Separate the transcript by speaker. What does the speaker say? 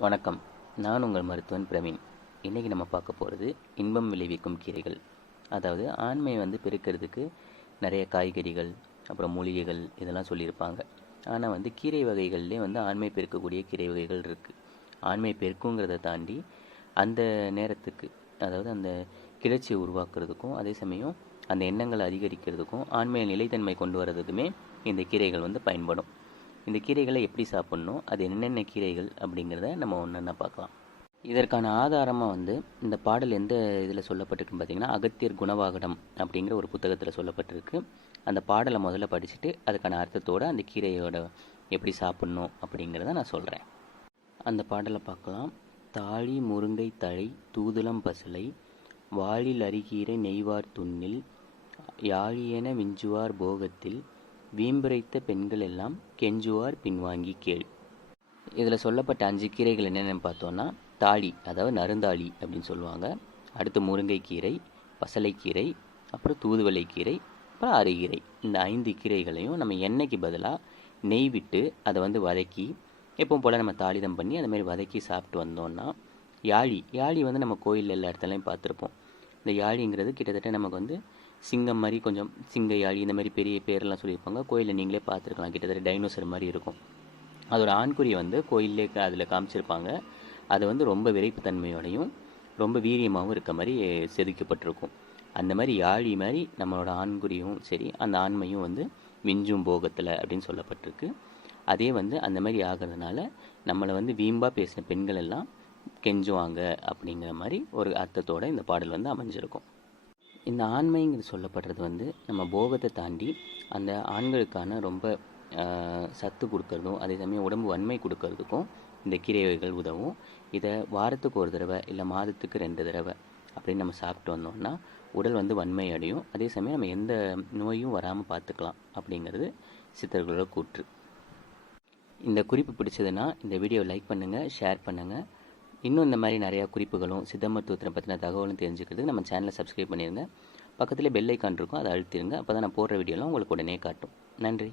Speaker 1: வணக்கம். நான் உங்கள் மருத்துவன் பிரவீன். இன்றைக்கி நம்ம பார்க்க போகிறது இன்பம் விளைவிக்கும் கீரைகள். அதாவது ஆண்மை வந்து பெருக்கிறதுக்கு நிறைய காய்கறிகள் அப்புறம் மூலிகைகள் இதெல்லாம் சொல்லியிருப்பாங்க. ஆனால் வந்து கீரை வகைகள்லேயே வந்து ஆண்மை பெருக்கக்கூடிய கீரை வகைகள் இருக்குது ஆண்மை பெருக்குங்கிறத தாண்டி அந்த நேரத்துக்கு அதாவது அந்த கிளர்ச்சியை உருவாக்குறதுக்கும் அதே சமயம் அந்த எண்ணங்களை அதிகரிக்கிறதுக்கும் ஆண்மையை நிலைத்தன்மை கொண்டு வர்றதுக்குமே இந்த கீரைகள் வந்து பயன்படும். இந்த கீரைகளை எப்படி சாப்பிட்ணும் அது என்னென்ன கீரைகள் அப்படிங்கிறத நம்ம ஒன்றா பார்க்கலாம். இதற்கான ஆதாரமாக வந்து இந்த பாடல் எந்த இதில் சொல்லப்பட்டிருக்குன்னு பார்த்தீங்கன்னா அகத்தியர் குணவாகடம் அப்படிங்கிற ஒரு புத்தகத்தில் சொல்லப்பட்டிருக்கு. அந்த பாடலை முதல்ல படிச்சுட்டு அதுக்கான அர்த்தத்தோடு அந்த கீரையோட எப்படி சாப்பிட்ணும் அப்படிங்கிறத நான் சொல்கிறேன் அந்த பாடலை பார்க்கலாம். தாழி முருங்கை தழை தூதுளம் பசலை வாளில் அரிகீரை நெய்வார் துண்ணில் யாழியென விஞ்சுவார் போகத்தில் வீம்புரைத்த பெண்கள் எல்லாம் கெஞ்சுவார் பின்வாங்கி கேள். இதில் சொல்லப்பட்ட அஞ்சு கீரைகள் என்னென்னு பார்த்தோன்னா தாளி அதாவது நருந்தாளி அப்படின்னு சொல்லுவாங்க. அடுத்து முருங்கைக்கீரை பசலைக்கீரை அப்புறம் தூதுவளைக்கீரை அப்புறம் அருகீரை. இந்த ஐந்து கீரைகளையும் நம்ம எண்ணெய்க்கு பதிலாக நெய் விட்டு அதை வந்து வதக்கி எப்பவும் போல் நம்ம தாளிதம் பண்ணி அந்த மாதிரி வதக்கி சாப்பிட்டு வந்தோம்னா யாழி யாழி வந்து நம்ம கோயில் எல்லா இடத்துலையும் பார்த்துருப்போம். இந்த யாழிங்கிறது கிட்டத்தட்ட நமக்கு வந்து சிங்கம் மாதிரி கொஞ்சம் சிங்கையாளி இந்த மாதிரி பெரிய பேரெல்லாம் சொல்லியிருப்பாங்க. கோயிலில் நீங்களே பார்த்துருக்கலாம். கிட்டத்தட்ட டைனோசர் மாதிரி இருக்கும். அதோட ஆண்குறியை வந்து கோயிலே அதில் காமிச்சிருப்பாங்க. அது வந்து ரொம்ப விரைப்புத்தன்மையோடையும் ரொம்ப வீரியமாகவும் இருக்க மாதிரி செதுக்கப்பட்டிருக்கும். அந்த மாதிரி யாழி மாதிரி நம்மளோட ஆண்குறியும் சரி அந்த ஆண்மையும் வந்து விஞ்சும் போகத்தில் அப்படின்னு சொல்லப்பட்டிருக்கு. அதே வந்து அந்த மாதிரி ஆகிறதுனால நம்மளை வந்து வீம்பாக பேசின பெண்கள் எல்லாம் கெஞ்சுவாங்க அப்படிங்கிற மாதிரி ஒரு அர்த்தத்தோட இந்த பாடல் வந்து அமைஞ்சிருக்கும். இந்த ஆண்மைங்கிறது சொல்லப்படுறது வந்து நம்ம போகத்தை தாண்டி அந்த ஆண்களுக்கான ரொம்ப சத்து கொடுக்கறதும் அதே சமயம் உடம்பு வன்மை கொடுக்கறதுக்கும் இந்த கீரை வகைகள் உதவும். இதை வாரத்துக்கு ஒரு தடவை இல்லை மாதத்துக்கு ரெண்டு தடவை அப்படின்னு நம்ம சாப்பிட்டு வந்தோம்னா உடல் வந்து வன்மை அடையும். அதே சமயம் நம்ம எந்த நோயும் வராமல் பார்த்துக்கலாம் அப்படிங்கிறது சித்தர்களோட கூற்று. இந்த குறிப்பு பிடிச்சதுன்னா இந்த வீடியோ லைக் பண்ணுங்கள் ஷேர் பண்ணுங்கள் இன்னும் இந்த மாதிரி நிறையா குறிப்புகளும் சித்த மருத்துவத்தை பற்றின தகவலும் தெரிஞ்சுக்கிறதுக்கு நம்ம சேனலை சப்ஸ்கிரைப் பண்ணிடுங்க பக்கத்தில் பெல் ஐக்கான் இருக்கும் அதை அழுத்திடுங்க அப்போ தான் நான் போடுற வீடியோலாம் உங்களுக்கு உடனே காட்டும். நன்றி.